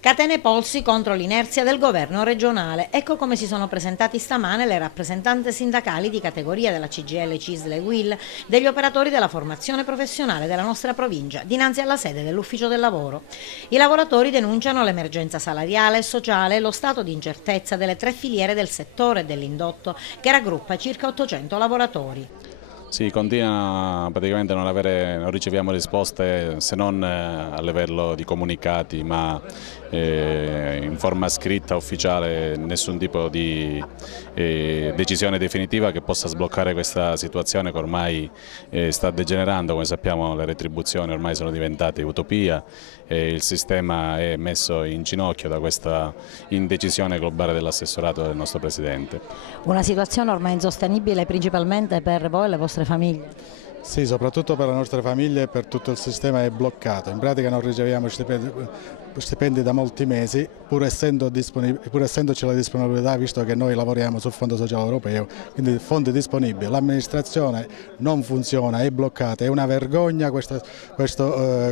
Catene polsi contro l'inerzia del governo regionale. Ecco come si sono presentati stamane le rappresentanze sindacali di categoria della CGIL, CISL e UIL, degli operatori della formazione professionale della nostra provincia, dinanzi alla sede dell'Ufficio del Lavoro. I lavoratori denunciano l'emergenza salariale e sociale e lo stato di incertezza delle tre filiere del settore dell'indotto, che raggruppa circa 800 lavoratori. Sì, continua praticamente a non riceviamo risposte se non a livello di comunicati, ma in forma scritta, ufficiale, nessun tipo di decisione definitiva che possa sbloccare questa situazione che ormai sta degenerando. Come sappiamo, le retribuzioni ormai sono diventate utopia e il sistema è messo in ginocchio da questa indecisione globale dell'assessorato del nostro Presidente. Una situazione ormai insostenibile principalmente per voi e le vostre famiglie. Sì, soprattutto per le nostre famiglie e per tutto il sistema è bloccato. In pratica non riceviamo stipendi da molti mesi, pur essendoci la disponibilità, visto che noi lavoriamo sul Fondo Sociale Europeo, quindi fondi disponibili. L'amministrazione non funziona, è bloccata, è una vergogna questo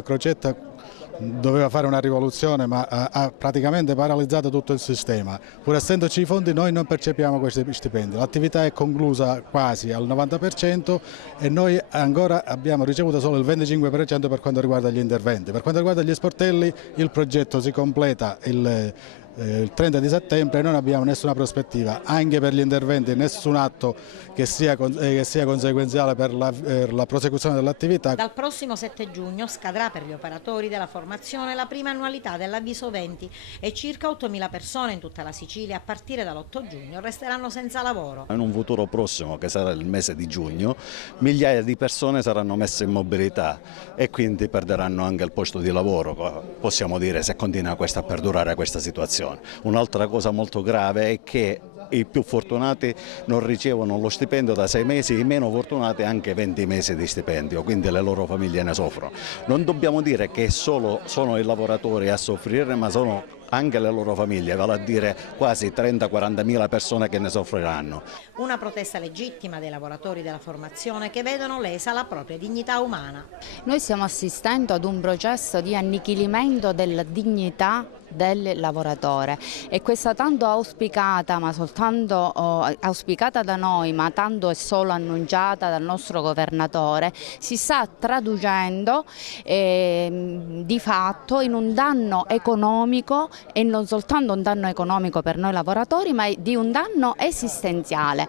Crocetta. Doveva fare una rivoluzione, ma ha praticamente paralizzato tutto il sistema. Pur essendoci i fondi noi non percepiamo questi stipendi, l'attività è conclusa quasi al 90% e noi ancora abbiamo ricevuto solo il 25% per quanto riguarda gli interventi. Per quanto riguarda gli sportelli il progetto si completa il 30 di settembre e non abbiamo nessuna prospettiva, anche per gli interventi nessun atto che sia conseguenziale per la prosecuzione dell'attività. Dal prossimo 7 giugno scadrà per gli operatori della formazione la prima annualità dell'avviso 20 e circa 8.000 persone in tutta la Sicilia a partire dall'8 giugno resteranno senza lavoro. In un futuro prossimo, che sarà il mese di giugno, migliaia di persone saranno messe in mobilità e quindi perderanno anche il posto di lavoro, possiamo dire, se continua a perdurare questa situazione. Un'altra cosa molto grave è che i più fortunati non ricevono lo stipendio da 6 mesi, i meno fortunati anche 20 mesi di stipendio, quindi le loro famiglie ne soffrono. Non dobbiamo dire che sono i lavoratori a soffrire, ma sono anche le loro famiglie, vale a dire quasi 30-40 mila persone che ne soffriranno. Una protesta legittima dei lavoratori della formazione che vedono lesa la propria dignità umana. Noi stiamo assistendo ad un processo di annichilimento della dignità del lavoratore e questa tanto auspicata, ma soltanto auspicata da noi, ma tanto è solo annunciata dal nostro governatore, si sta traducendo di fatto in un danno economico e non soltanto un danno economico per noi lavoratori, ma di un danno esistenziale.